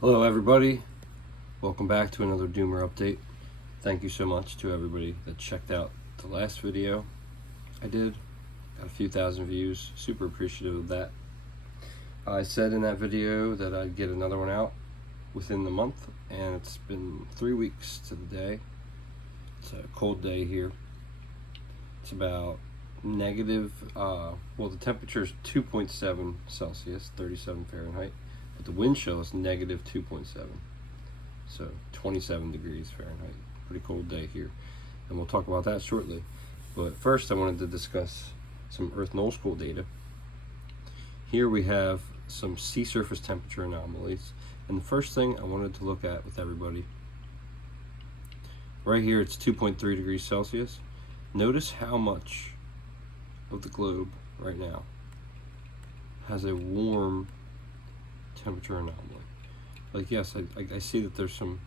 Hello everybody, welcome back to another Doomer update. Thank you so much to everybody that checked out the last video I did. Got a few thousand views, super appreciative of that. I said in that video that I'd get another one out within the month, and it's been 3 weeks to the day. It's a cold day here. It's about negative, the temperature is 2.7 Celsius, 37 Fahrenheit. But the wind chill is negative 2.7, so 27 degrees Fahrenheit. Pretty cold day here, and we'll talk about that shortly. But first I wanted to discuss some Earth Null School data. Here we have some sea surface temperature anomalies, and the first thing I wanted to look at with everybody, right here it's 2.3 degrees Celsius. Notice how much of the globe right now has a warm temperature anomaly. Like, yes, I see that there's some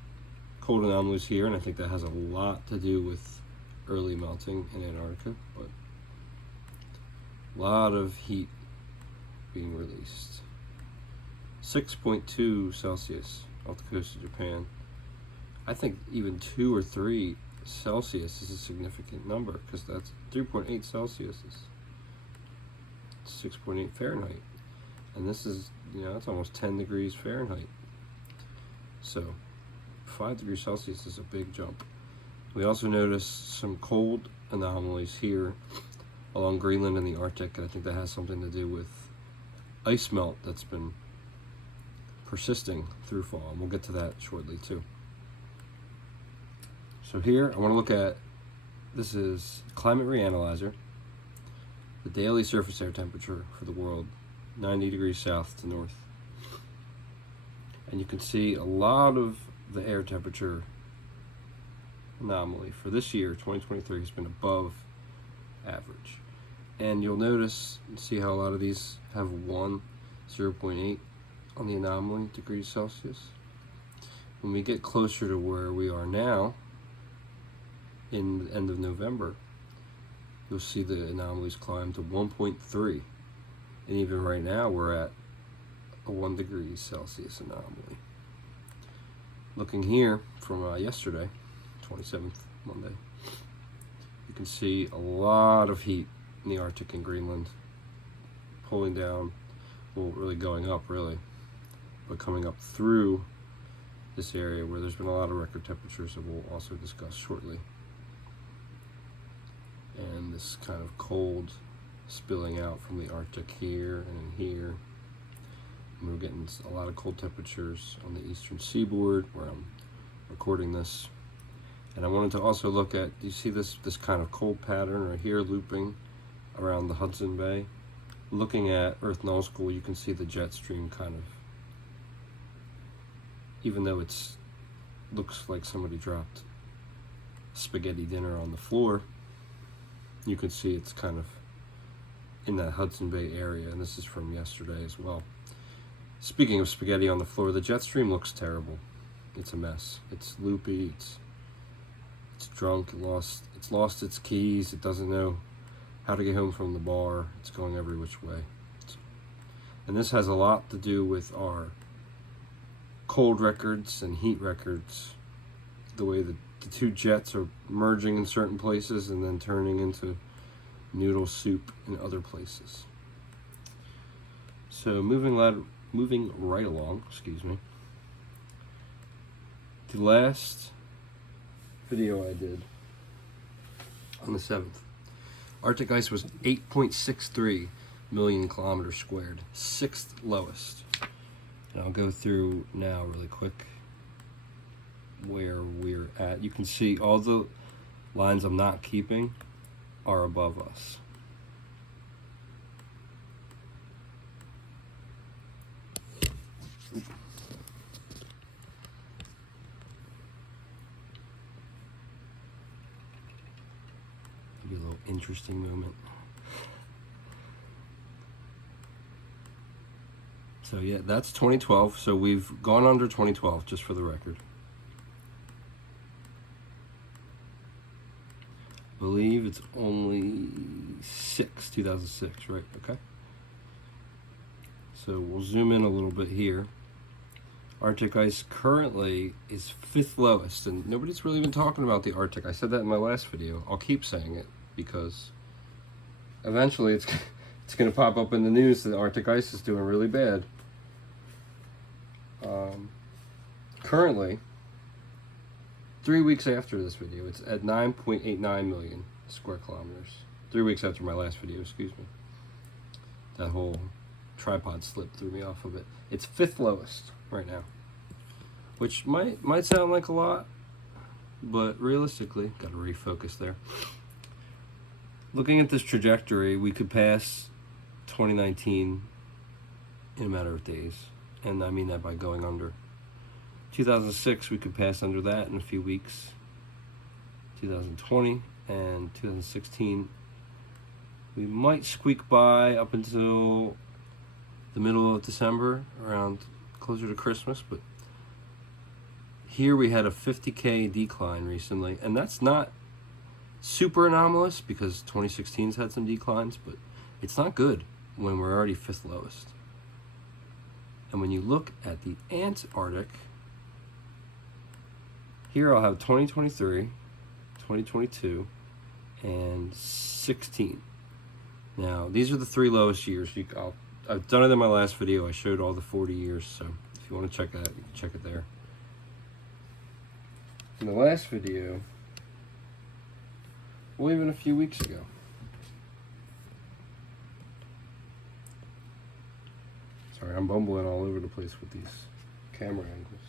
cold anomalies here, and I think that has a lot to do with early melting in Antarctica, but a lot of heat being released. 6.2 Celsius off the coast of Japan. I think even 2 or 3 Celsius is a significant number, because that's 3.8 Celsius is 6.8 Fahrenheit. And this is, it's almost 10 degrees Fahrenheit. So 5 degrees Celsius is a big jump. We also notice some cold anomalies here along Greenland and the Arctic, and I think that has something to do with ice melt that's been persisting through fall, and we'll get to that shortly too. So here I want to look at, this is Climate Reanalyzer, the daily surface air temperature for the world, 90 degrees south to north. And you can see a lot of the air temperature anomaly for this year, 2023, has been above average. And you'll notice, see how a lot of these have 0.8 on the anomaly degrees Celsius. When we get closer to where we are now, in the end of November, you'll see the anomalies climb to 1.3. And even right now, we're at a 1 degree Celsius anomaly. Looking here from yesterday, 27th, Monday, you can see a lot of heat in the Arctic and Greenland, pulling down, well, really going up, really, but coming up through this area where there's been a lot of record temperatures that we'll also discuss shortly. And this kind of cold spilling out from the Arctic here and in here. And we're getting a lot of cold temperatures on the eastern seaboard where I'm recording this. And I wanted to also look at, do you see this kind of cold pattern right here looping around the Hudson Bay? Looking at Earth Null School, you can see the jet stream kind of, even though it's looks like somebody dropped spaghetti dinner on the floor, you can see it's kind of in that Hudson Bay area, and this is from yesterday as well. Speaking of spaghetti on the floor, the jet stream looks terrible. It's a mess. It's loopy, it's drunk, it's lost its keys, it doesn't know how to get home from the bar, it's going every which way. And this has a lot to do with our cold records and heat records, the way that the two jets are merging in certain places and then turning into noodle soup in other places. So moving right along, the last video I did on the 7th, Arctic ice was 8.63 million kilometers squared, 6th lowest. And I'll go through now really quick where we're at. You can see all the lines I'm not keeping are above us. Maybe a little interesting moment. So yeah, that's 2012. So we've gone under 2012, just for the record. I believe it's only 2006, right? Okay. So we'll zoom in a little bit here. Arctic ice currently is 5th lowest, and nobody's really been talking about the Arctic. I said that in my last video. I'll keep saying it because eventually it's going to pop up in the news that Arctic ice is doing really bad. Currently, 3 weeks after this video, it's at 9.89 million square kilometers. 3 weeks after my last video, excuse me. That whole tripod slip threw me off of it. It's 5th lowest right now, which might sound like a lot, but realistically, got to refocus there. Looking at this trajectory, we could pass 2019 in a matter of days, and I mean that by going under. 2006, we could pass under that in a few weeks. 2020 and 2016, we might squeak by up until the middle of December, around closer to Christmas, but here we had a 50K decline recently, and that's not super anomalous because 2016's had some declines, but it's not good when we're already 5th lowest. And when you look at the Antarctic, here I'll have 2023, 2022, and 16. Now, these are the 3 lowest years. I've done it in my last video. I showed all the 40 years, so if you want to check that, you can check it there. In the last video, well, even a few weeks ago, sorry, I'm bumbling all over the place with these camera angles.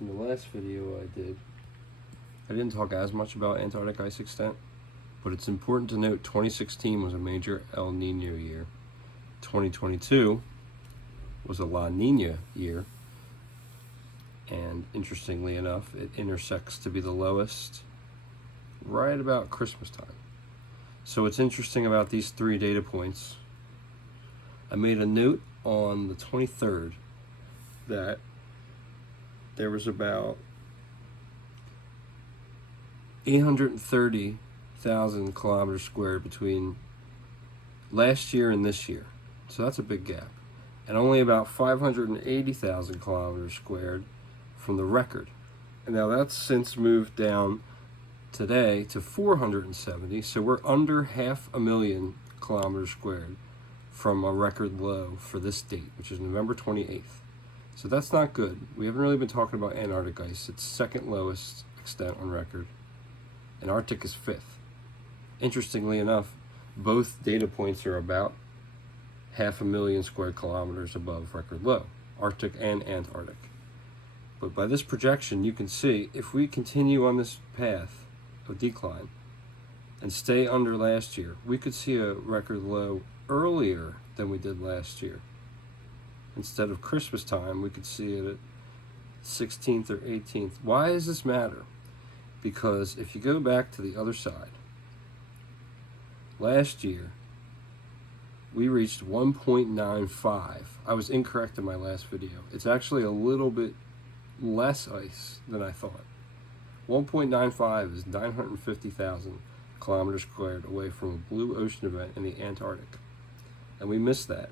In the last video I didn't talk as much about Antarctic ice extent, but it's important to note 2016 was a major El Nino year. 2022 was a La Nina year, and interestingly enough, it intersects to be the lowest right about Christmas time. So what's interesting about these 3 data points, I made a note on the 23rd that there was about 830,000 kilometers squared between last year and this year. So that's a big gap. And only about 580,000 kilometers squared from the record. And now that's since moved down today to 470. So we're under 500,000 kilometers squared from a record low for this date, which is November 28th. So that's not good. We haven't really been talking about Antarctic ice. It's 2nd lowest extent on record, and Arctic is 5th. Interestingly enough, both data points are about 500,000 square kilometers above record low, Arctic and Antarctic. But by this projection, you can see if we continue on this path of decline and stay under last year, we could see a record low earlier than we did last year. Instead of Christmas time, we could see it at 16th or 18th. Why does this matter? Because if you go back to the other side, last year, we reached 1.95. I was incorrect in my last video. It's actually a little bit less ice than I thought. 1.95 is 950,000 kilometers squared away from a blue ocean event in the Antarctic. And we missed that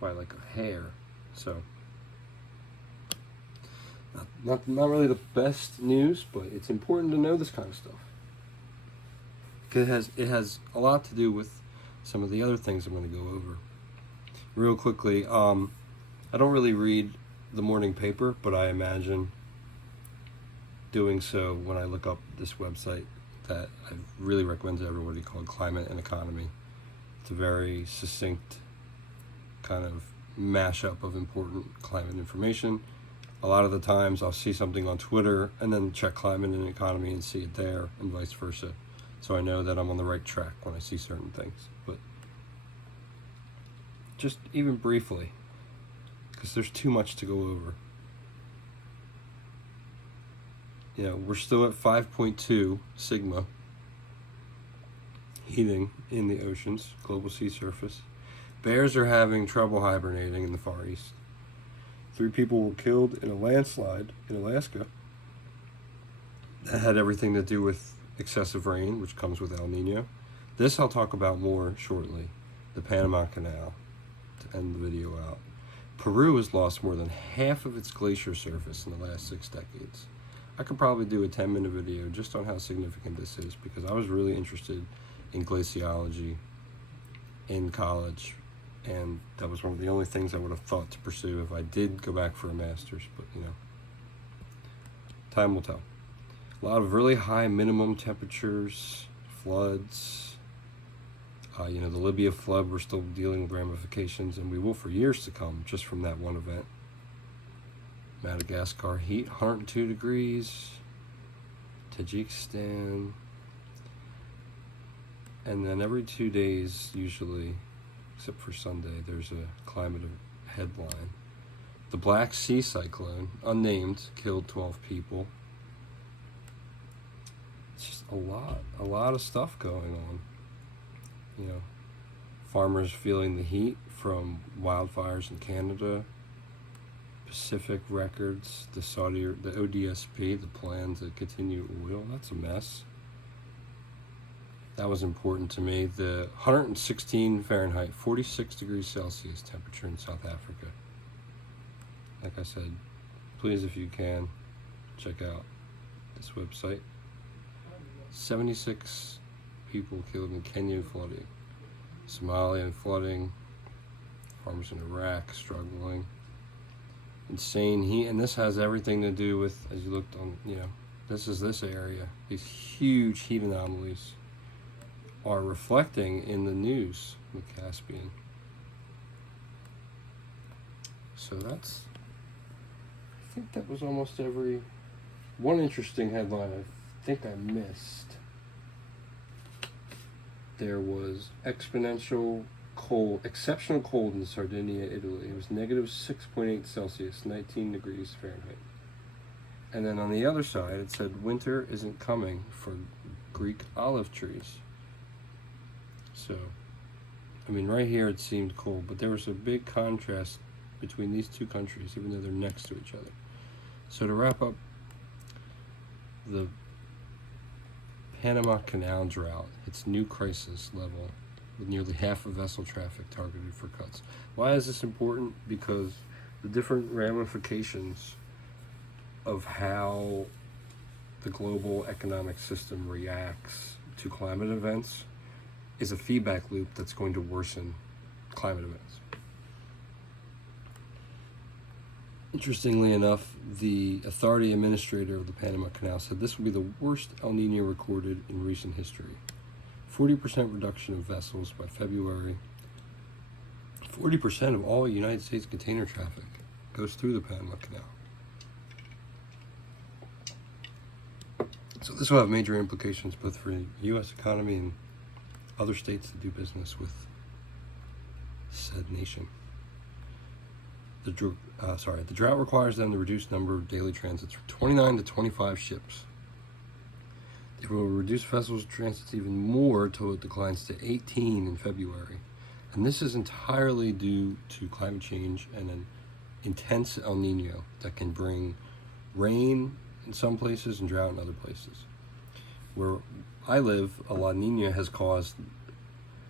by like a hair. So not really the best news, but it's important to know this kind of stuff, because it has a lot to do with some of the other things I'm going to go over real quickly. I don't really read the morning paper, but I imagine doing so when I look up this website that I really recommend to everybody, called Climate and Economy. It's a very succinct kind of mashup of important climate information. A lot of the times I'll see something on Twitter and then check Climate and Economy and see it there, and vice versa. So I know that I'm on the right track when I see certain things. But just even briefly, because there's too much to go over. You know, we're still at 5.2 sigma heating in the oceans, global sea surface. Bears are having trouble hibernating in the Far East. 3 people were killed in a landslide in Alaska. That had everything to do with excessive rain, which comes with El Nino. This I'll talk about more shortly. The Panama Canal, to end the video out. Peru has lost more than half of its glacier surface in the last 6 decades. I could probably do a 10-minute video just on how significant this is, because I was really interested in glaciology in college, and that was one of the only things I would have thought to pursue if I did go back for a master's, but you know, time will tell. A lot of really high minimum temperatures, floods. You know, the Libya flood, we're still dealing with ramifications, and we will for years to come, just from that one event. Madagascar heat, 102 degrees. Tajikistan. And then every 2 days, usually, except for Sunday, there's a climate headline. The Black Sea cyclone, unnamed, killed 12 people. It's just a lot of stuff going on. You know, farmers feeling the heat from wildfires in Canada, Pacific records, the ODSP, the plan to continue oil, that's a mess. That was important to me. The 116 Fahrenheit, 46 degrees Celsius temperature in South Africa. Like I said, please, if you can, check out this website. 76 people killed in Kenya flooding, Somalia flooding, farmers in Iraq struggling, insane heat, and this has everything to do with, as you looked on, you know, this area, these huge heat anomalies are reflecting in the news in the Caspian. So that's, I think that was almost every, one interesting headline I think I missed. There was exceptional cold in Sardinia, Italy. It was negative 6.8 Celsius, 19 degrees Fahrenheit. And then on the other side, it said winter isn't coming for Greek olive trees. So, I mean, right here it seemed cold, but there was a big contrast between these two countries, even though they're next to each other. So to wrap up, the Panama Canal drought hits new crisis level with nearly half of vessel traffic targeted for cuts. Why is this important? Because the different ramifications of how the global economic system reacts to climate events is a feedback loop that's going to worsen climate events. Interestingly enough, the authority administrator of the Panama Canal said this will be the worst El Nino recorded in recent history. 40% reduction of vessels by February. 40% of all United States container traffic goes through the Panama Canal. So this will have major implications both for the U.S. economy and other states that do business with said nation. The drought requires them to reduce number of daily transits from 29 to 25 ships. They will reduce vessels transits even more until it declines to 18 in February. And this is entirely due to climate change and an intense El Nino that can bring rain in some places and drought in other places. Where I live, a La Nina has caused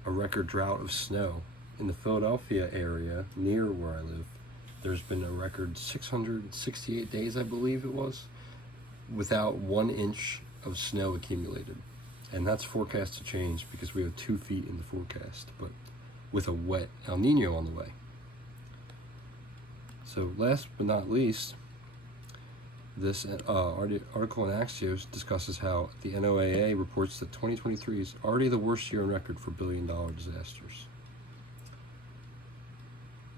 a record drought of snow. In the Philadelphia area, near where I live, there's been a record 668 days, I believe it was, without 1 inch of snow accumulated. And that's forecast to change because we have 2 feet in the forecast, but with a wet El Nino on the way. So last but not least, this article in Axios discusses how the NOAA reports that 2023 is already the worst year on record for billion-dollar disasters.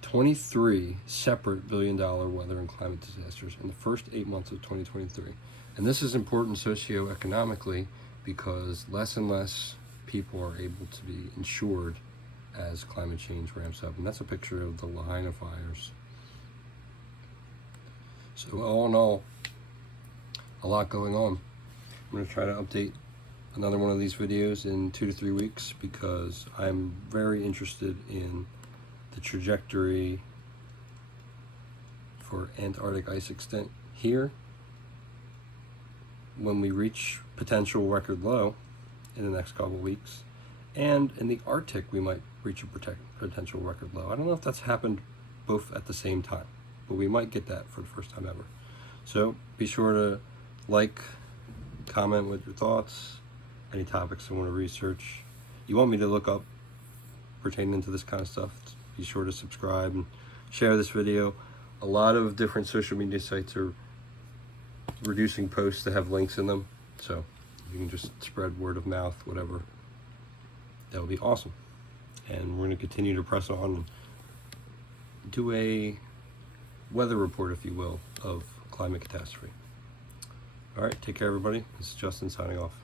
23 separate billion-dollar weather and climate disasters in the first 8 months of 2023. And this is important socioeconomically because less and less people are able to be insured as climate change ramps up. And that's a picture of the Lahaina fires. So all in all, a lot going on. I'm going to try to update another one of these videos in 2 to 3 weeks because I'm very interested in the trajectory for Antarctic ice extent here when we reach potential record low in the next couple of weeks, and in the Arctic we might reach a potential record low. I don't know if that's happened both at the same time, but we might get that for the first time ever. So be sure to like, comment with your thoughts, any topics you want to research, you want me to look up pertaining to this kind of stuff. Be sure to subscribe and share this video. A lot of different social media sites are reducing posts that have links in them, so you can just spread word of mouth, whatever. That would be awesome. And we're going to continue to press on and do a weather report, if you will, of climate catastrophe. All right, take care, everybody. This is Justin signing off.